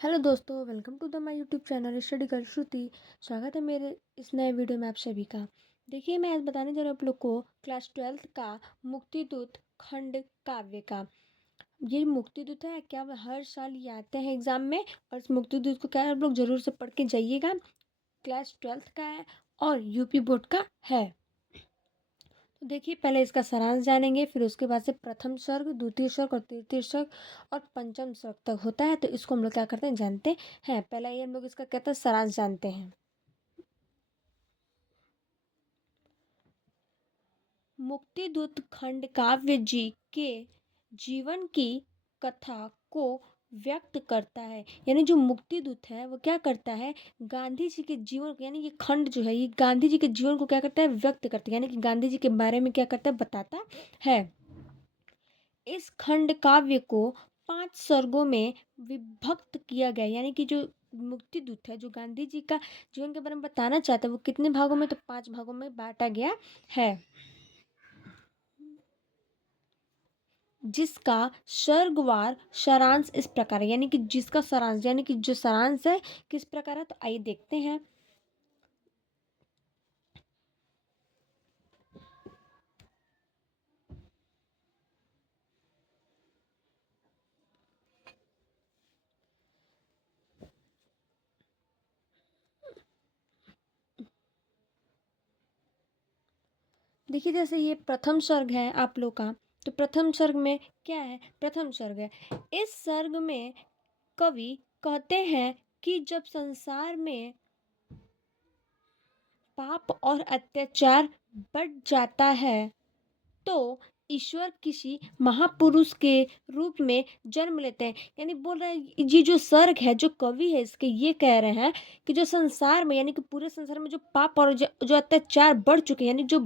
Hello दोस्तों, welcome to the my YouTube channel study girl Shruti. स्वागत है मेरे इस नए वीडियो में आप सभी का। देखिए, मैं आज बताने जा रहा हूँ आप लोग को क्लास 12th का मुक्तिदूत खंड काव्य का। ये मुक्तिदूत है क्या, हर साल ये आते हैं एग्जाम में, और इस मुक्तिदूत को क्या है, आप लोग जरूर से पढ़ के जाइएगा। क्लास 12th का है और यूपी बोर्ड का है। तो देखिए, पहले इसका सारांश जानेंगे, फिर उसके बाद से प्रथम सर्ग, द्वितीय सर्ग और तृतीय सर्ग और पंचम सर्ग तक होता है। तो इसको हम लोग क्या करते हैं, जानते हैं। पहले ये हम लोग इसका कहते हैं सारांश जानते हैं। मुक्तिदूत खंड काव्य जी के जीवन की कथा को व्यक्त करता है। यानी जो मुक्तिदूत है वो क्या करता है, गांधी जी के जीवन को, यानी ये खंड जो है ये गांधी जी के जीवन को क्या करता है, व्यक्त करता है। यानी कि गांधी जी के बारे में क्या करता है, बताता है। इस खंड काव्य को 5 सर्गों में विभक्त किया गया। यानी कि जो मुक्तिदूत है, जो गांधी जी का जीवन के बारे में बताना चाहता है, वो कितने भागों में, तो 5 भागों में बांटा गया है। जिसका सर्गवार सारांश इस प्रकार है। यानी कि जिसका सारांश, यानी कि जो सारांश है किस प्रकार है, तो आइए देखते हैं। देखिए, जैसे ये प्रथम सर्ग है आप लोग का, तो प्रथम सर्ग में क्या है, प्रथम सर्ग है। इस सर्ग में कवि कहते हैं कि जब संसार में पाप और अत्याचार बढ़ जाता है तो ईश्वर किसी महापुरुष के रूप में जन्म लेते हैं। यानी बोल रहे हैं, ये जो सर्ग है, जो कवि है इसके, ये कह रहे हैं कि जो संसार में, यानी कि पूरे संसार में जो पाप और जो अत्याचार बढ़ चुके हैं, यानी जो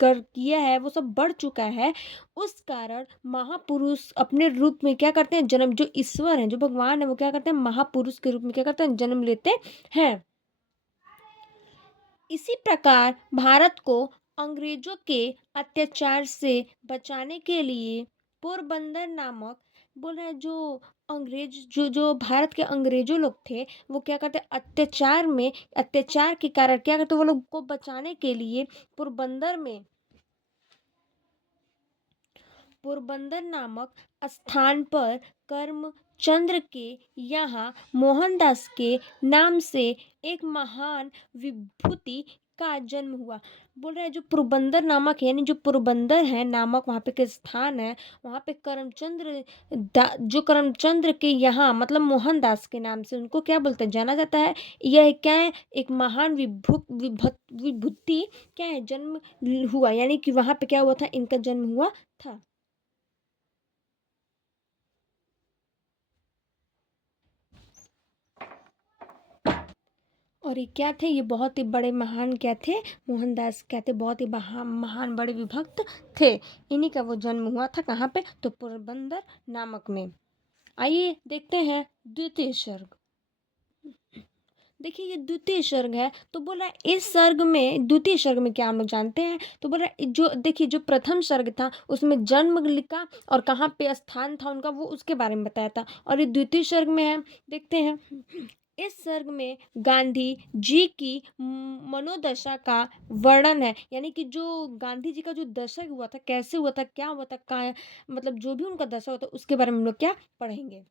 कर किया है वो सब बढ़ चुका है, उस कारण महापुरुष अपने रूप में क्या करते हैं, जन्म, जो ईश्वर है, जो भगवान है, वो क्या करते हैं, महापुरुष के रूप में क्या करते हैं, जन्म लेते हैं। इसी प्रकार भारत को अंग्रेजों के अत्याचार से बचाने के लिए पोरबंदर नामक, बोल रहे हैं, जो अंग्रेज, जो भारत के अंग्रेजों लोग थे, वो क्या करते, अत्याचार के कारण क्या करते, वो लोग को बचाने के लिए पोरबंदर नामक स्थान पर करमचंद्र के यहाँ मोहनदास के नाम से एक महान विभूति का जन्म हुआ। बोल रहे हैं, जो पोरबंदर नामक है, यानी जो पोरबंदर है नामक वहाँ पे के स्थान है, वहाँ पे जो करमचंद्र के यहाँ, मतलब मोहनदास के नाम से उनको क्या बोलते हैं, जाना जाता है। यह क्या है, एक महान विभूति क्या है, जन्म हुआ। यानी कि वहाँ पे क्या हुआ था, इनका जन्म हुआ था। और ये क्या थे, ये बहुत ही बड़े महान क्या थे, मोहनदास क्या थे, बहुत ही महान बड़े विभक्त थे। इन्हीं का वो जन्म हुआ था कहाँ पे, तो पोरबंदर नामक में। आइए देखते हैं द्वितीय सर्ग। देखिए, ये द्वितीय सर्ग है, तो बोला इस सर्ग में, द्वितीय सर्ग में क्या हम लोग जानते हैं, तो बोला जो देखिए, जो प्रथम सर्ग था उसमें जन्म लिखा और कहाँ पे स्थान था उनका, वो उसके बारे में बताया था। और ये द्वितीय सर्ग में है, देखते हैं। इस सर्ग में गांधी जी की मनोदशा का वर्णन है। यानी कि जो गांधी जी का जो दशा हुआ था, कैसे हुआ था, क्या हुआ था, का मतलब जो भी उनका दशा हुआ था, उसके बारे में हम लोग क्या पढ़ेंगे।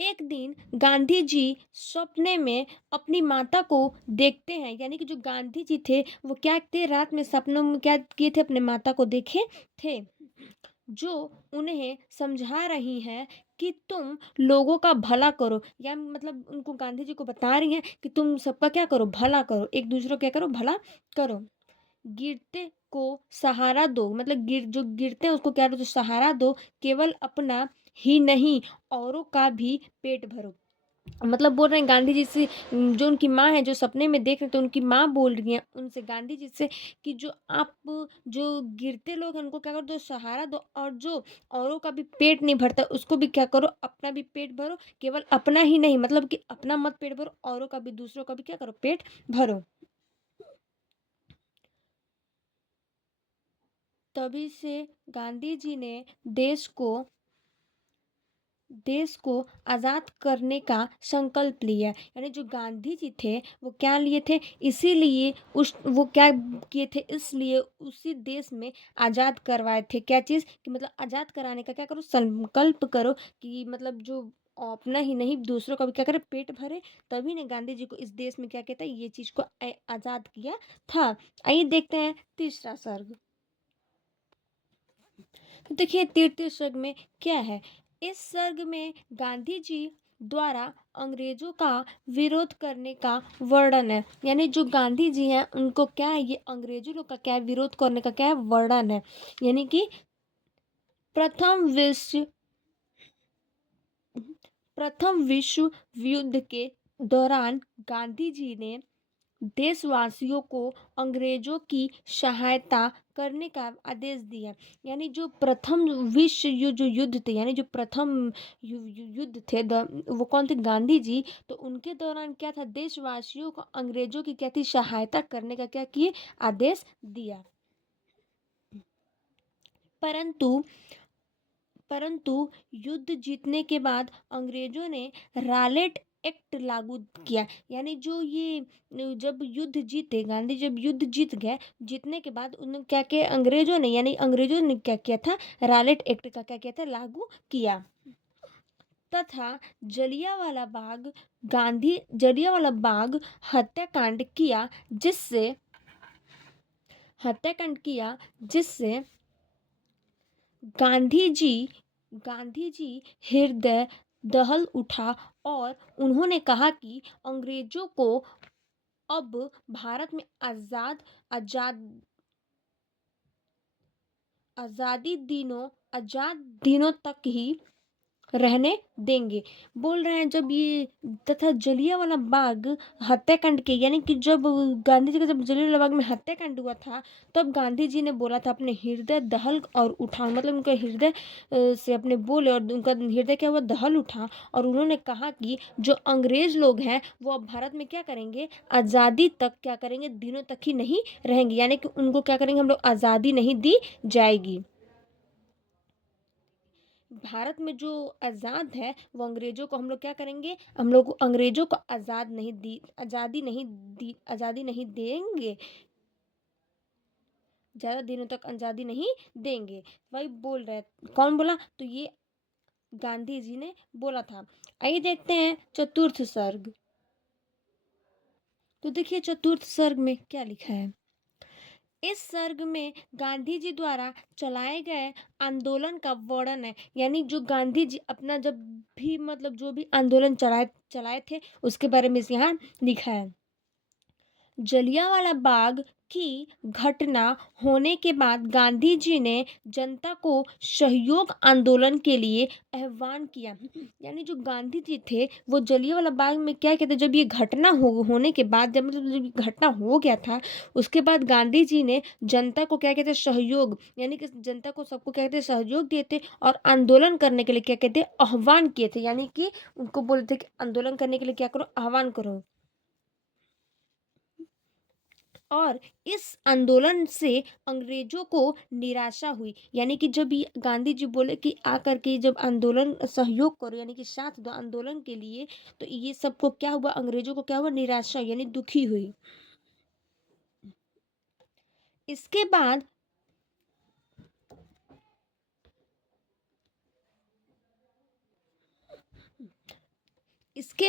एक दिन गांधी जी सपने में अपनी माता को देखते हैं। यानी कि जो गांधी जी थे वो क्या थे, रात में सपनों में क्या किए थे, अपने माता को देखे थे, जो उन्हें समझा रही हैं कि तुम लोगों का भला करो। या मतलब उनको, गांधी जी को बता रही हैं कि तुम सबका क्या करो, भला करो, एक दूसरे को क्या करो, भला करो। गिरते को सहारा दो, मतलब जो गिरते हैं उसको क्या दो, तो सहारा दो। केवल अपना ही नहीं, औरों का भी पेट भरो। मतलब बोल रहे हैं गांधी जी से, जो उनकी माँ है, जो सपने में देख रहे थे, उनकी माँ बोल रही है उनसे, गांधी जी से, कि जो आप, जो गिरते लोग हैं उनको क्या करो, दो सहारा दो, और जो औरों का भी पेट नहीं भरता उसको भी क्या करो, अपना भी पेट भरो। केवल अपना ही नहीं, मतलब कि अपना मत पेट भरो, औरों का भी, दूसरों का भी क्या करो, पेट भरो। तभी से गांधी जी ने देश को आज़ाद करने का संकल्प लिया। यानी जो गांधी जी थे वो क्या लिए थे, इसीलिए उस वो क्या किए थे, इसलिए उसी देश में आज़ाद करवाए थे। क्या चीज़ कि मतलब आज़ाद कराने का क्या करो, संकल्प करो कि मतलब जो अपना ही नहीं दूसरों का भी क्या करे पेट भरे। तभी ने गांधी जी को इस देश में क्या कहता है, ये चीज़ को आज़ाद किया था। आइए देखते हैं तीसरा सर्ग। तो देखिए तृतीय सर्ग में क्या है। इस सर्ग में गांधी जी द्वारा अंग्रेजों का विरोध करने का वर्णन है। यानी जो गांधी जी हैं उनको क्या है, ये अंग्रेजों लोग का क्या है, विरोध करने का क्या है, वर्णन है। यानी कि प्रथम विश्व प्रथम विश्व युद्ध के दौरान गांधी जी ने देशवासियों को अंग्रेजों की सहायता करने का आदेश दिया। यानी जो प्रथम विश्व जो युद्ध थे, यानी जो प्रथम युद्ध थे, वो कौन थे, गांधी जी। तो उनके दौरान क्या था, देशवासियों को अंग्रेजों की क्या थी, सहायता करने का क्या किए, आदेश दिया। परंतु परंतु युद्ध जीतने के बाद अंग्रेजों ने रालेट एक्ट लागू किया। यानी जो ये जब युद्ध जीते, गांधी जब युद्ध जीत गए, जीतने के बाद उन्होंने क्या किया, अंग्रेजों ने क्या किया था, रालेट एक्ट का क्या किया था, लागू किया। तथा जलियांवाला बाग जलियांवाला बाग हत्याकांड किया, जिससे गांधी जी हृदय दहल उठा और उन्होंने कहा कि अंग्रेजों को अब भारत में आजाद आजाद दिनों तक ही रहने देंगे। बोल रहे हैं जब ये तथा जलियांवाला बाग हत्याकांड के, यानी कि जब गांधी जी का जब जलियांवाला बाग में हत्याकांड हुआ था, तब गांधी जी ने बोला था अपने हृदय दहल और उठा, मतलब उनका हृदय से अपने बोले और उनका हृदय क्या हुआ, दहल उठा। और उन्होंने कहा कि जो अंग्रेज लोग हैं वो अब भारत में क्या करेंगे, आज़ादी तक क्या करेंगे, दिनों तक ही नहीं रहेंगे। यानी कि उनको क्या करेंगे, हम लोग आज़ादी नहीं दी जाएगी। भारत में जो आज़ाद है वो अंग्रेजों को हम लोग क्या करेंगे, हम लोग अंग्रेजों को आज़ादी नहीं देंगे, ज़्यादा दिनों तक आज़ादी नहीं देंगे। वही बोल रहे, कौन बोला, तो ये गांधी जी ने बोला था। आइए देखते हैं चतुर्थ सर्ग। तो देखिए चतुर्थ सर्ग में क्या लिखा है। इस सर्ग में गांधी जी द्वारा चलाए गए आंदोलन का वर्णन है। यानी जो गांधी जी अपना जब भी मतलब जो भी आंदोलन चलाए चलाए थे उसके बारे में यहाँ लिखा है। जलियांवाला बाग की घटना होने के बाद गांधी जी ने जनता को सहयोग आंदोलन के लिए आह्वान किया। यानी जो गांधी जी थे वो जलियांवाला बाग में क्या कहते, जब ये घटना होने के बाद, जब मतलब जब ये घटना हो गया था, उसके बाद गांधी जी ने जनता को क्या कहते, सहयोग, यानी कि जनता को सबको क्या कहते, सहयोग दिए थे और आंदोलन करने के लिए क्या कहते, आह्वान किए थे। यानी कि उनको बोले थे कि आंदोलन करने के लिए क्या करो, आह्वान करो। और इस आंदोलन से अंग्रेजों को निराशा हुई। यानी कि जब ये गांधी जी बोले कि आकर के जब आंदोलन सहयोग करो, यानी कि साथ दो आंदोलन के लिए, तो ये सबको क्या हुआ, अंग्रेजों को क्या हुआ, निराशा, यानी दुखी हुई। इसके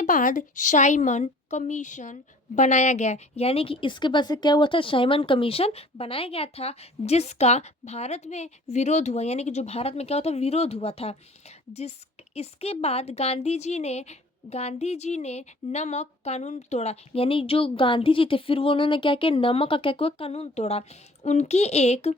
बाद साइमन कमीशन बनाया गया। यानी कि इसके बाद से क्या हुआ था, साइमन कमीशन बनाया गया था, जिसका भारत में विरोध हुआ। यानी कि जो भारत में क्या हुआ था, विरोध हुआ था। जिस इसके बाद गांधी जी ने नमक कानून तोड़ा। यानी जो गांधी जी थे फिर वो उन्होंने क्या किया, नमक का क्या किया, कानून तोड़ा। उनकी एक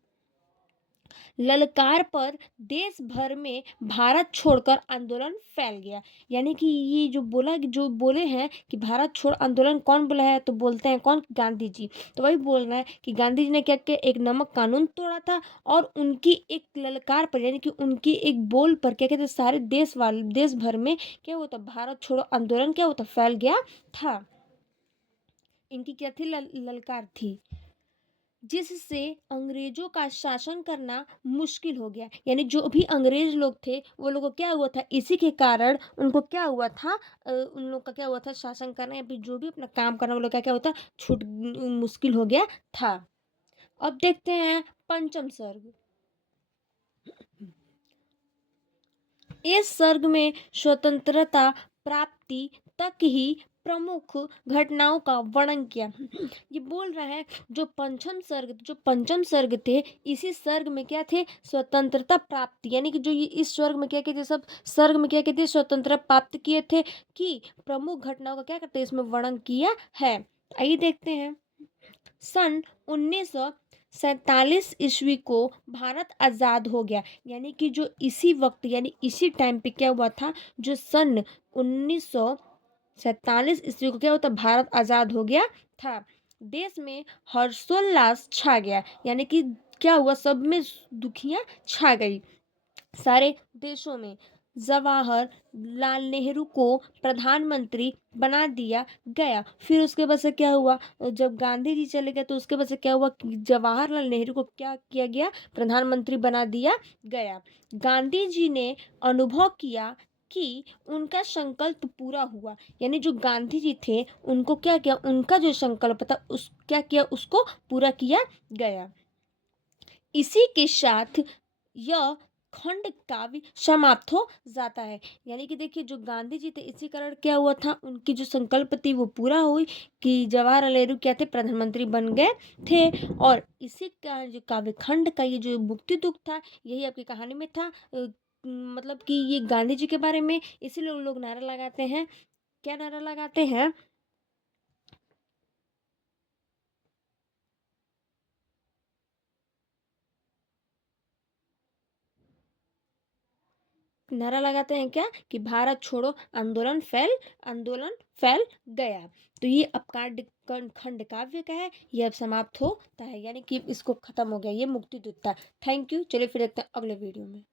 ललकार पर देश भर में भारत छोड़कर आंदोलन फैल गया। यानी कि ये जो बोले हैं कि भारत छोड़ आंदोलन कौन बोला है, तो बोलते हैं कौन, गांधी जी। तो वही बोल रहा है कि गांधी जी ने क्या किया, एक नमक कानून तोड़ा था और उनकी एक ललकार पर, यानी कि उनकी एक बोल पर क्या कहते, सारे देश भर में क्या होता, भारत छोड़ो आंदोलन क्या होता, फैल गया था। इनकी क्या थी, ललकार थी। जिससे अंग्रेजों का शासन करना मुश्किल हो गया। यानी जो भी अंग्रेज लोग थे वो लोगों को क्या हुआ था, इसी के कारण उनको क्या हुआ था, उन लोग का क्या हुआ था, शासन करना या फिर जो भी अपना काम करना वो लोग का क्या होता, मुश्किल हो गया था। अब देखते हैं पंचम सर्ग। इस सर्ग में स्वतंत्रता प्राप्ति तक ही प्रमुख घटनाओं का वर्णन किया। ये बोल रहा है जो पंचम सर्ग थे, इसी सर्ग में क्या थे, स्वतंत्रता प्राप्ति, यानी कि जो ये इस स्वर्ग में क्या कहते, सब सर्ग में क्या कहते, स्वतंत्रता प्राप्त किए थे कि प्रमुख घटनाओं का क्या करते इसमें वर्णन किया है। आइए देखते हैं। सन 1947 ईस्वी को भारत आज़ाद हो गया। यानी कि जो इसी वक्त यानी इसी टाइम पे क्या हुआ था, जो सन 1947 ईस्वी को क्या होता, भारत आज़ाद हो गया था। देश में हर्षोल्लास छा गया, यानी कि क्या हुआ, सब में दुखियां छा गई सारे देशों में। जवाहरलाल नेहरू को प्रधानमंत्री बना दिया गया। फिर उसके बाद से क्या हुआ, जब गांधी जी चले गए तो उसके बाद से क्या हुआ कि जवाहरलाल नेहरू को क्या किया गया, प्रधानमंत्री बना दिया गया। गांधी जी ने अनुभव किया कि उनका संकल्प पूरा हुआ। यानी जो गांधी जी थे उनको क्या किया, उनका जो संकल्प था उस क्या किया, उसको पूरा किया गया। इसी के साथ यह खंड काव्य समाप्त हो जाता है। यानी कि देखिए जो गांधी जी थे इसी कारण क्या हुआ था, उनकी जो संकल्प थी वो पूरा हुई कि जवाहरलाल नेहरू क्या थे, प्रधानमंत्री बन गए थे। और इसी का जो काव्य खंड का ये जो मुक्ति दुख था, यही आपकी कहानी में था। मतलब कि ये गांधी जी के बारे में, इसीलिए लोग नारा लगाते हैं, क्या नारा लगाते हैं, नारा लगाते हैं क्या, कि भारत छोड़ो आंदोलन फैल गया। तो ये अब खंड काव्य का है, ये अब समाप्त होता है, यानी कि इसको खत्म हो गया, ये मुक्ति दूत था। Thank you. चलिए फिर देखते हैं अगले वीडियो में।